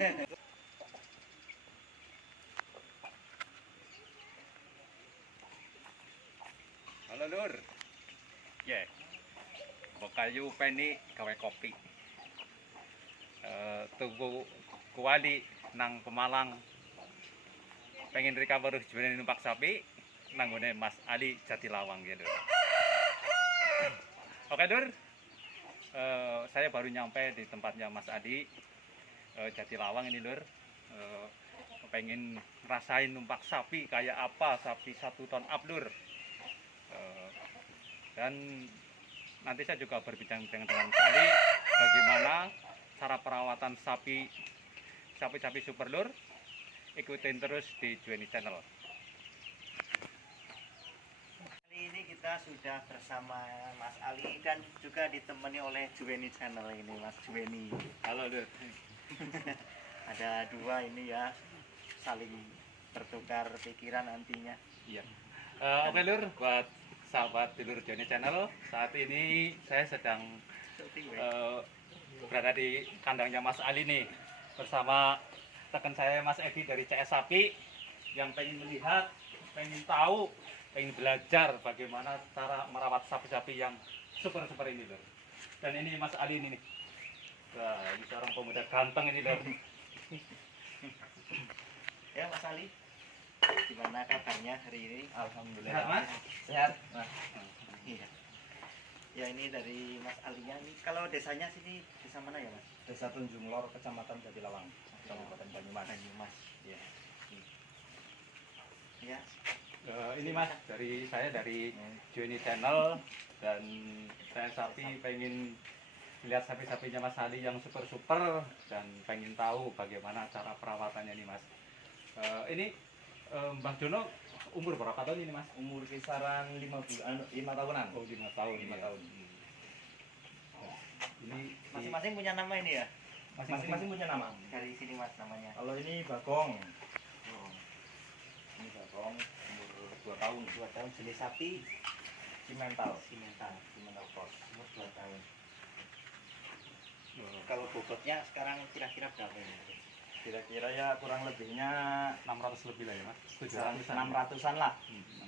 Halo Lur. Ya. Kayu peni gawe kopi. Tunggu kuali nang Pemalang. Pengen recover jualan numpak sapi nanggone Mas Ali Jatilawang gitu. Oke Lur. Saya baru nyampe di tempatnya Mas Adi Jatilawang ini Lur. Pengen ngerasain numpak sapi kayak apa, sapi 1 ton up Lur. Dan nanti saya juga berbincang-bincang dengan Mas Adi bagaimana cara perawatan sapi-sapi super Lur. Ikutin terus di Juweni Channel. Kali ini kita sudah bersama Mas Ali dan juga ditemani oleh Juweni Channel ini, Mas Juweni. Halo Lur. Ada dua ini ya, saling bertukar pikiran nantinya. Iya. Oke Lur, buat sahabat di Lur Juweni Channel, saat ini saya sedang berada di kandangnya Mas Ali nih bersama rekan saya Mas Edi dari CS Sapi yang pengen melihat, pengen tahu, pengen belajar bagaimana cara merawat sapi-sapi yang super ini Lur. Dan ini Mas Ali ini nih. Wah, ini seorang pemuda ganteng ini Lur. Ya Mas Ali, gimana kabarnya hari ini? Alhamdulillah. Sehat, Mas? Sehat, Mas. Iya. Ya ini dari Mas Alinya ini. Kalau desanya sini desa mana ya Mas? Desa Tunjung Lor, Kecamatan Jatilawang, Kabupaten Banyumas. Banyumas. Ya. Ya. Ini Mas, saya dari Juweni Channel, dan saya sapi pengen lihat sapi-sapinya Mas Ali yang super dan pengen tahu bagaimana cara perawatannya nih Mas. Ini Mbah Jono umur berapa tahun ini Mas? Umur kisaran 5 tahunan. Oh 5 tahun. 5 ya. tahun. Ini Masing-masing punya nama ini ya? Masing-masing punya nama. Dari sini Mas namanya. Kalau ini Bagong. Oh. Ini Bagong, umur 2 tahun. 2 tahun jenis sapi Simental. simental. Simental Cross. Umur 2 tahun. Kalau bobotnya sekarang kira-kira berapa ini? Kira-kira ya kurang lebihnya 600 lebih lah ya Mas. 600-an lah.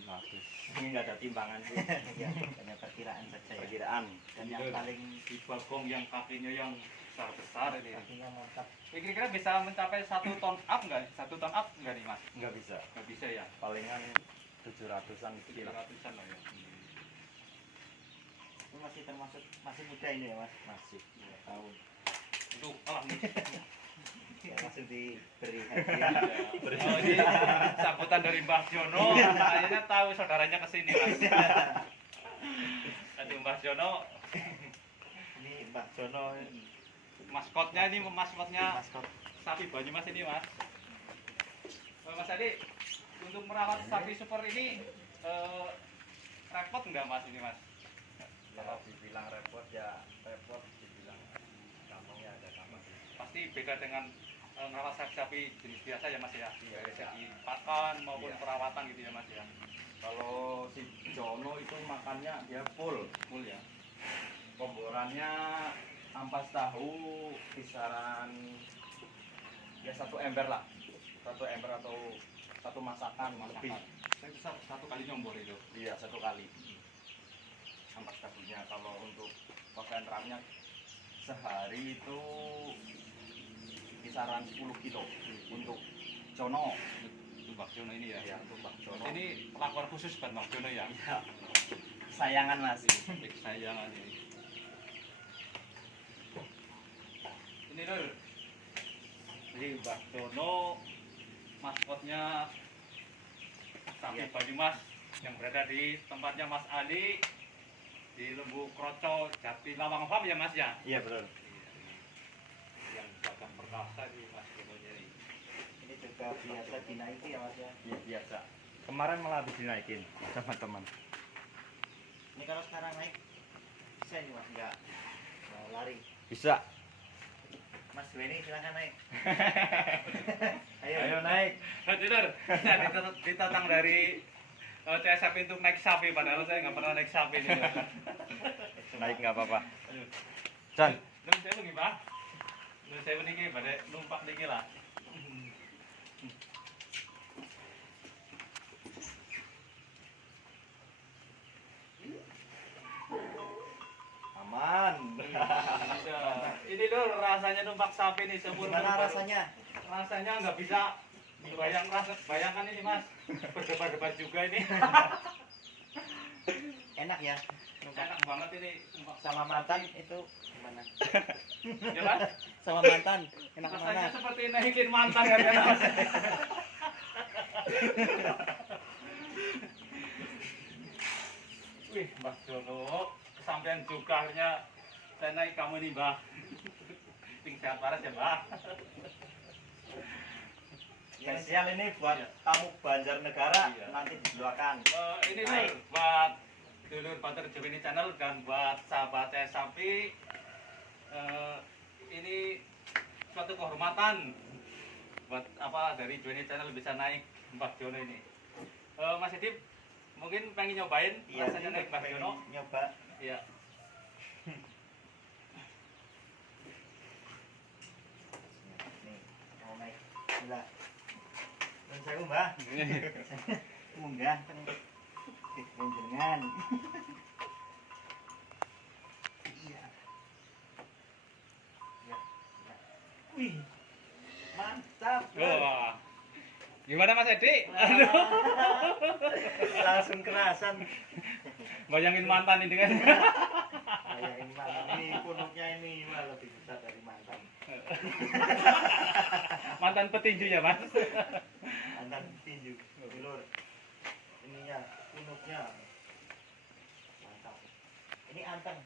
600. Ini nggak ada timbangan sih. Ya, hanya perkiraan saja ya. Perkiraan. Dan yang paling di Bagong yang kakinya yang besar ini. kakinya mantap. Kira-kira bisa mencapai 1 ton up nggak? 1 ton up nggak nih Mas? Nggak bisa. Nggak bisa ya? Palingan 700-an kilo. 700-an lah ya. Ini masih termasuk masih muda ini ya Mas? Masih. 2 tahun. Untuk nih. Langsung diberi hadiah. Oh, ini sambutan dari Mbah Jono. Kayaknya tahu saudaranya kesini Mas. Aduh Mbah Jono, Ini Mbak Jono maskotnya maskot. sapi Banyumas ini Mas. Mas Adi, untuk merawat sapi super ini repot nggak Mas ini Mas? Kalau dibilang repot ya repot, dibilang gampang ya ada gampang sih. Pasti beda dengan merawat sapi jenis biasa ya Mas ya. Iya, Dari iya. segi pakan maupun Iya. perawatan gitu ya Mas ya. Kalau si Jono itu makannya dia full Ya. pemborannya ampas tahu kisaran ya 1 ember lah, 1 ember atau 1 masakan lebih. Saya bisa 1 kali nyombor itu. Iya 1 kali ampas tahunya. Kalau untuk pakaian ramnya sehari itu kisaran 10 kilo untuk Jono. Untuk Mbak Jono ini ya. Ya untuk Bang Jono. Ini lakon khusus buat Mbak Jono ya. Ya, sayangan masih. Baik sayangan ini. Ini Lur. Jadi Mbak Jono maskotnya sapi Iya. Banyumas yang berada di tempatnya Mas Ali di Lembu Kroco Jatilawang Farm ya Mas ya. Iya betul. Yang gagah perkasa di Mas Jononya ini. Ini juga biasa dinaiki ya Mas ya. Iya biasa. Kemarin malah habis dinaikin sama teman. Ini kalau sekarang naik bisa ini Mas enggak mau lari. Bisa. Mas Juweni silakan naik. Ayo naik. Nanti Lur, saya ditantang dari CS Sapi untuk naik sapi, padahal saya nggak pernah naik sapi ini. Naik nggak apa-apa. Aduh. Jan. Terus saya lu gimana? Terus saya niki badhe numpak niki lah. Aman. Ini lur rasanya numpak sapi nih seumur Gimana baru. rasanya? Rasanya nggak bisa bayangkan ini mas, berdebar-debar juga ini. Enak ya? Enak banget ini numpak Sama mantan itu gimana? ya mas. Sama mantan enak Rasanya mana? seperti naikin mantan kan mas. Wih Mbah Jono, kesampaian juga akhirnya saya naik kamu ini Mbah. Ting sehat waras ya Mbah. Spesial ini buat Iya. tamu Banjarnegara Iya. nanti didoakan. Ini Baik. lur buat dulur Banter Jemini Channel dan buat sahabat saya sapi. Ini suatu kehormatan buat apa dari Jemini Channel bisa naik Mbah Jono ini. Mas Edip mungkin pengen nyobain Iya, rasanya naik Mbah pengen Jono. nyoba. Iya. Nih, mau naik. Gila. Dan saya mbah. Munggah kan. Jenengan. Iya. Iya. Iya. Wih. Mantap. Bro. Wah. Gimana Mas Edi? Langsung kerasan. Bayangin mantan ini kan. Kayak ini mantan. Ini punuknya ini malah lebih besar dari mantan. Mantan petinju ya Mas. Mantan tinju. Lur. Ininya, punuknya. Mantap. Ini anteng.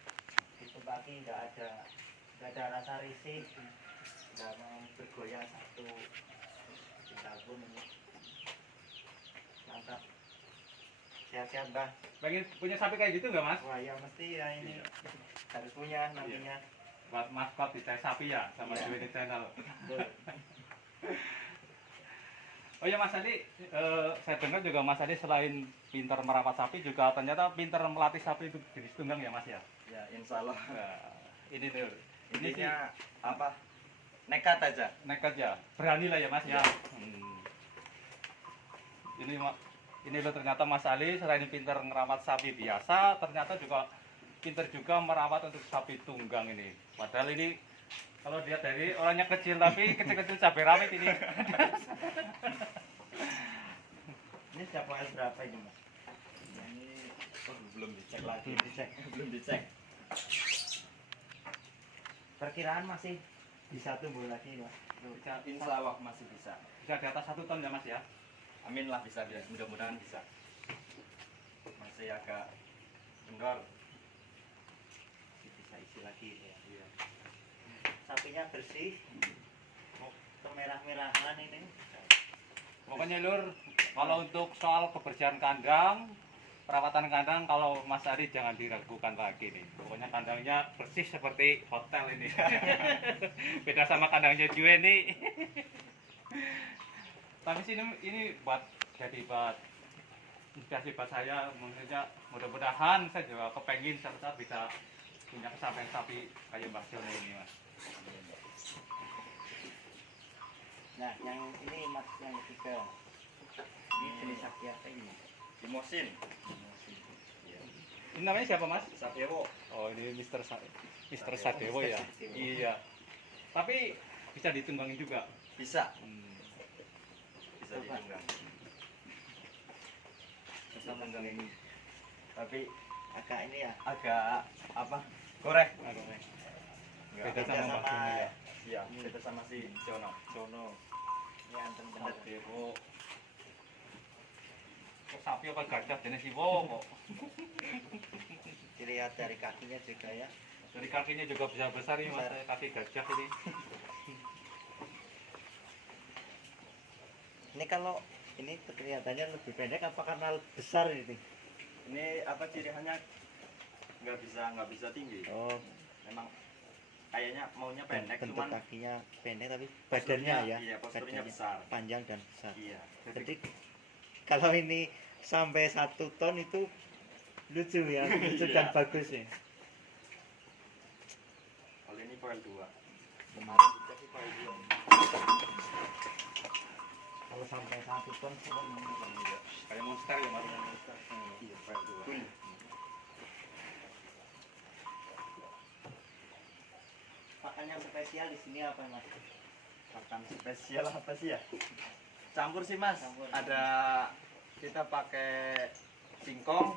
Ditebaki nggak ada rasa risih. Nggak mau bergoyang satu. Tinggal pun ini. Mantap. Sehat-sehat, Mbah. Pengen punya sapi kayak gitu nggak Mas? Wah, ya mesti ya ini harus punya nantinya. Buat maskot di Cahaya Sapi ya sama Iya. Jemini Channel. Betul. Oh ya Mas Adi, saya dengar juga Mas Adi selain pintar merawat sapi juga ternyata pintar melatih sapi itu jenis tunggang ya Mas ya. Ya, insya Allah. Nah, ini tuh. Ini sih Intinya apa? Nekat aja. nekat ya, berani lah ya Mas ya. Ya. Ini loh ternyata Mas Ali selain pintar merawat sapi biasa, ternyata juga pintar juga merawat untuk sapi tunggang ini. Padahal ini kalau dilihat dari orangnya kecil tapi kecil-kecil cabai rawit ini. Ini siapa berapa ini, Mas? Ini belum dicek lagi. Belum dicek. Belum dicek. Perkiraan masih bisa tumbuh lagi, Mas. Insya Allah masih bisa. Bisa di atas 1 ton ya Mas ya. Amin lah bisa dia. Mudah-mudahan bisa. Masih agak kendor. Bisa isi lagi ya. Iya. Sapinya bersih. Kemerah-merahan ini. Pokoknya Lur, kalau untuk soal kebersihan kandang, perawatan kandang kalau Mas Ari jangan diragukan lagi nih. Pokoknya kandangnya bersih seperti hotel ini. Beda sama kandangnya Jue nih. Tapi sini ini buat inspirasi buat saya, maksudnya mudah-mudahan saya juga kepengin serta bisa punya kesampaian sapi kayak Mbak Jono ini Mas. Nah, yang ini Mas yang ketiga. Ini jenis sapi apa ini? Limosin. Ini namanya siapa Mas? Sadewo. Oh ini Mister Sadewo ya. Iya. Tapi bisa ditunggangin juga. Bisa. Bisa Coba. ditunggang. Bisa Sama tunggang ini. Tapi agak ini ya. Agak apa? Korek. Beda Enggak. sama Mbak Jono ya. Iya, beda sama si Jono. Ini anteng bener. Sadewo. Kok sapi apa gajah jenis Iwo kok. Dilihat dari kakinya juga ya. Dari kakinya juga besar ini Mas, Besar. kaki gajah ini. Ini kalau ini kelihatannya lebih pendek apa karena besar ini? Ini apa ciri khasnya? Nggak bisa tinggi. Oh, Memang kayaknya maunya pendek, bentuk cuman kakinya pendek tapi badannya ya. Iya, posturnya badannya besar. panjang dan besar. Iya. Jadi kalau ini sampai 1 ton itu lucu ya, lucu dan Iya. bagus ya. Kalau ini foil 2. Kemarin dicek sih kalau belum. Kalau sampai 1 ton sebenarnya Iya. Kayak monster ya mas. Iya, kayak dua. pakan yang spesial di sini apa mas? Pakan spesial apa sih ya? Campur sih mas. Campur. Ada kita pakai singkong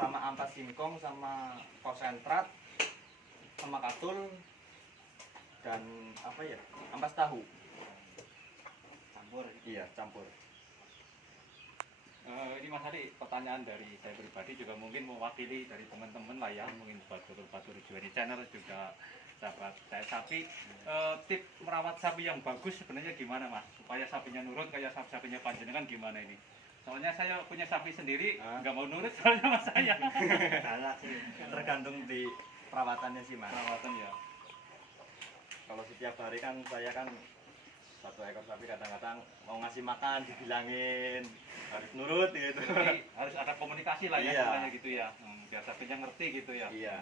sama ampas singkong sama konsentrat sama katul dan apa ya? Ampas tahu. Campur. Iya, campur. Ini Mas Adi, pertanyaan dari saya pribadi juga mungkin mewakili dari teman-teman lah ya, mungkin batur-batur Juweni Channel juga sahabat saya sapi. Tip merawat sapi yang bagus sebenarnya gimana Mas? Supaya sapinya nurut kayak sapinya panjenengan gimana ini? Soalnya saya punya sapi sendiri, nggak mau nurut soalnya mas saya. Galak sih. Tergantung di perawatannya sih mas. Perawatan ya. Kalau setiap hari kan saya kan 1 ekor sapi kadang-kadang mau ngasih makan dibilangin harus nurut gitu. Jadi harus ada komunikasi lah ya, Iya. istilahnya gitu ya. Biar sapinya ngerti gitu ya. Iya.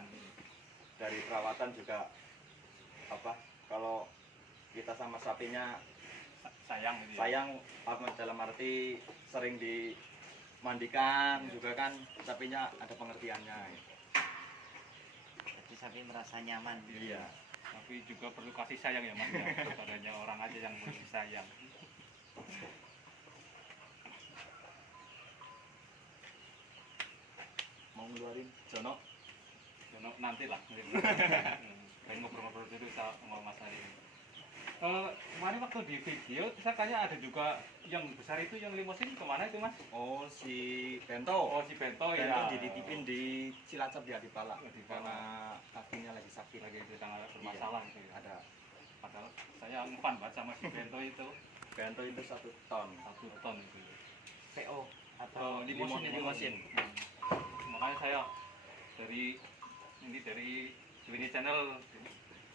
Dari perawatan juga apa? Kalau kita sama sapinya Sayang gitu ya. sayang dalam arti sering dimandikan juga kan sapinya ada pengertiannya. Jadi sapi merasa nyaman. Iya. Tapi juga perlu kasih sayang ya mas ya. Kepadanya orang aja yang perlu sayang. Mau ngeluarin Jono? Jono nanti lah. Pengen ngobrol-ngobrol dulu sama mas Ari. Kemarin waktu di video saya tanya ada juga yang besar itu yang limosin kemana itu mas? Oh si Bento. Oh si Bento Bento ya. dititipin di Cilacap ya di Palak. Di Palak. Karena kakinya lagi sakit. Lagi sedang bermasalah gitu ya. Ada Padahal saya ngefan banget sama si Bento itu. Bento itu 1 ton. 1 ton itu. PO atau Limosin ya, limosin. Makanya saya dari Juweni Channel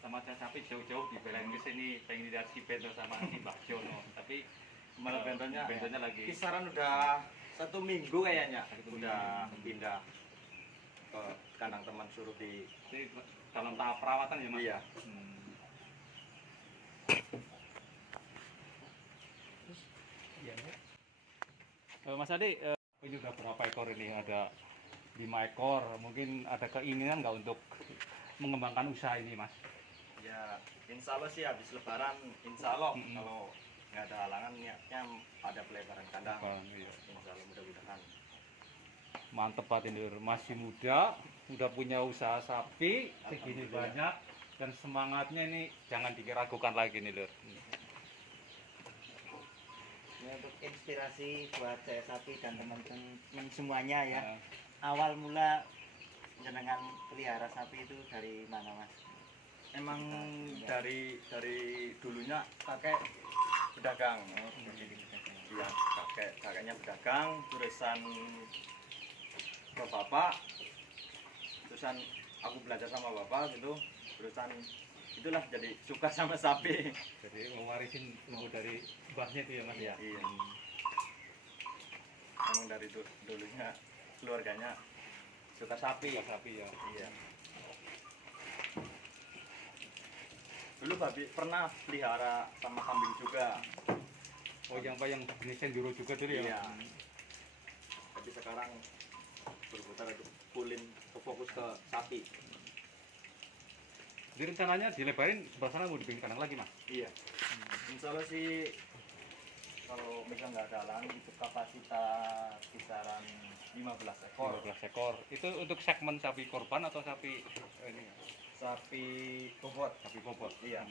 sama saya sapi jauh-jauh dibelain ke sini pengen lihat si Bento sama si Mbak Jono. Tapi Malah bentonya lagi kisaran udah 1 minggu kayaknya. 1 Udah minggu. pindah ke kandang teman suruh di jadi dalam tahap perawatan ya mas. iya. Mas Adi, ini udah berapa ekor ini? Ada 5 ekor. Mungkin ada keinginan nggak untuk mengembangkan usaha ini, Mas? Ya, insya Allah sih habis lebaran, insya Allah Mm-mm. kalau nggak ada halangan niatnya ada pelebaran kandang. Iya. Insya Allah mudah-mudahan. Mantep Pak Tindur, masih muda, udah punya usaha sapi segini Alhamdulillah. banyak dan semangatnya ini jangan diragukan lagi nih Lur. Ini untuk inspirasi buat saya sapi dan teman-teman semuanya ya. Nah, Awal mula jenengan pelihara sapi itu dari mana mas? Emang Kita- dari dulunya kakek pedagang. Iya, kakeknya pedagang, terusan ke bapak, terusan aku belajar sama bapak gitu, terusan itulah jadi suka sama sapi. jadi mewarisin ilmu dari mbahnya itu ya Mas ya. Iya. Emang dari dulunya keluarganya suka sapi. Suka sapi ya. Iya. Dulu babi pernah pelihara sama kambing juga. Oh yang apa yang jenis senduro juga dulu ya. Iya. Tapi sekarang berputar itu fokus ke sapi. Jadi rencananya dilebarin sebelah sana mau dibikin kandang lagi Mas? Iya. Insya Allah sih kalau misal nggak ada halangan itu kapasitas kisaran 15 ekor. 15 ekor. Itu untuk segmen sapi korban atau sapi ini ya? Sapi bobot. Sapi bobot. Iya.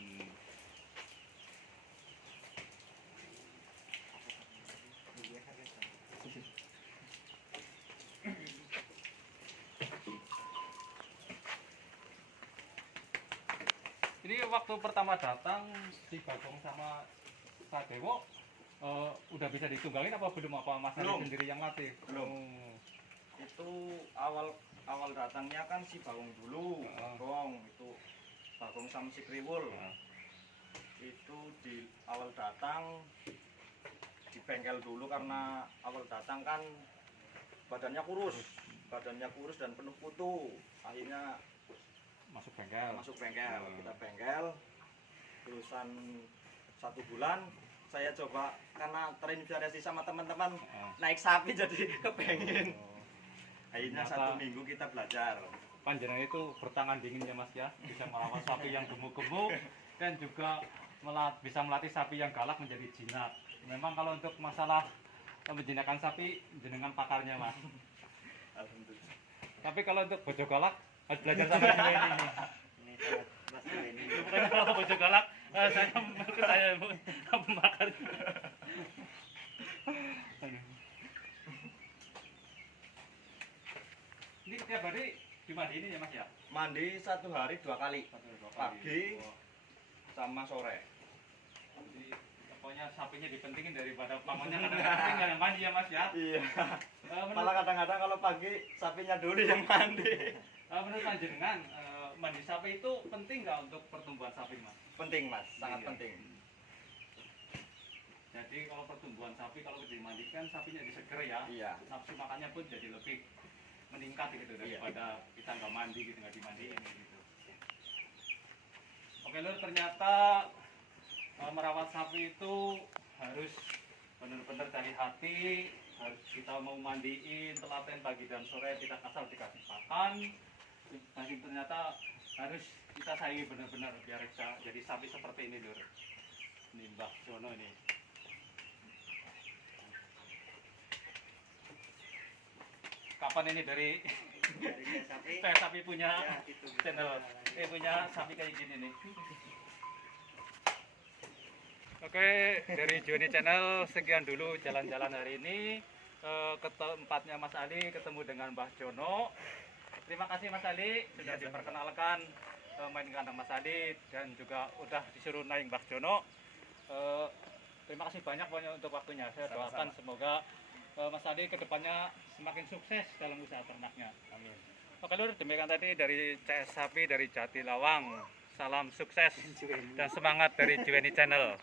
Ini waktu pertama datang si Bagong sama Pak Dewo udah bisa ditunggangin apa belum, apa Mas Ari Belum. sendiri yang latih? Belum. Oh. Itu awal datangnya kan si Bagong dulu. Ah. Bagong itu Bagong sama si Kriwul. Nah, Itu di awal datang di bengkel dulu karena awal datang kan badannya kurus dan penuh kutu. Akhirnya masuk bengkel. masuk bengkel. Kita bengkel lulusan 1 bulan. Saya coba karena terinspirasi sama teman-teman naik sapi jadi kepengen. Akhirnya Ternyata- 1 minggu kita belajar. Panjenengan itu bertangan dingin ya Mas ya, bisa merawat sapi yang gemuk-gemuk dan juga bisa melatih sapi yang galak menjadi jinak. Memang kalau untuk masalah menjinakkan sapi, jenengan pakarnya Mas. Alhamdulillah. Tapi kalau untuk bojo galak harus belajar sama Juweni ini. Ini sangat Mas Juweni. Bukannya kalau bojo galak, saya membakar. Ini tiap hari dimandiin ya Mas ya? Mandi 1 hari 2 kali, pagi Oh. sama sore. Jadi pokoknya sapinya dipentingin daripada pangonnya kadang-kadang nggak yang mandi ya Mas ya. Iya. Menurut, Malah kadang-kadang kalau pagi sapinya dulu yang mandi. menurut panjenengan mandi sapi itu penting nggak untuk pertumbuhan sapi Mas? Penting Mas, sangat Iya. penting. Jadi kalau pertumbuhan sapi kalau dimandikan sapinya jadi seger ya. Iya. Nafsu makannya pun jadi lebih meningkat gitu Iya. daripada kita nggak mandi gitu nggak dimandiin gitu. Oke Lur, ternyata merawat sapi itu harus benar-benar dari hati, harus kita mau mandiin telaten pagi dan sore, tidak asal dikasih pakan. Tapi ternyata harus kita sayangi benar-benar biar bisa jadi sapi seperti ini Lur. Ini Mbah Jono ini. Kapan ini dari Dari saya sapi. saya sapi punya Ya, gitu. channel, punya sapi kayak gini nih. Oke, dari Juweni Channel sekian dulu jalan-jalan hari ini ke tempatnya Mas Ali, ketemu dengan Mbah Jono. Terima kasih Mas Ali sudah diperkenalkan main kandang Mas Ali dan juga udah disuruh naik Mbah Jono. Terima kasih banyak untuk waktunya. Saya doakan semoga Mas Ali kedepannya semakin sukses dalam usaha ternaknya. Amin. Oke Lur, demikian tadi dari CS Sapi dari Jatilawang. Salam sukses dan semangat dari Juweni Channel.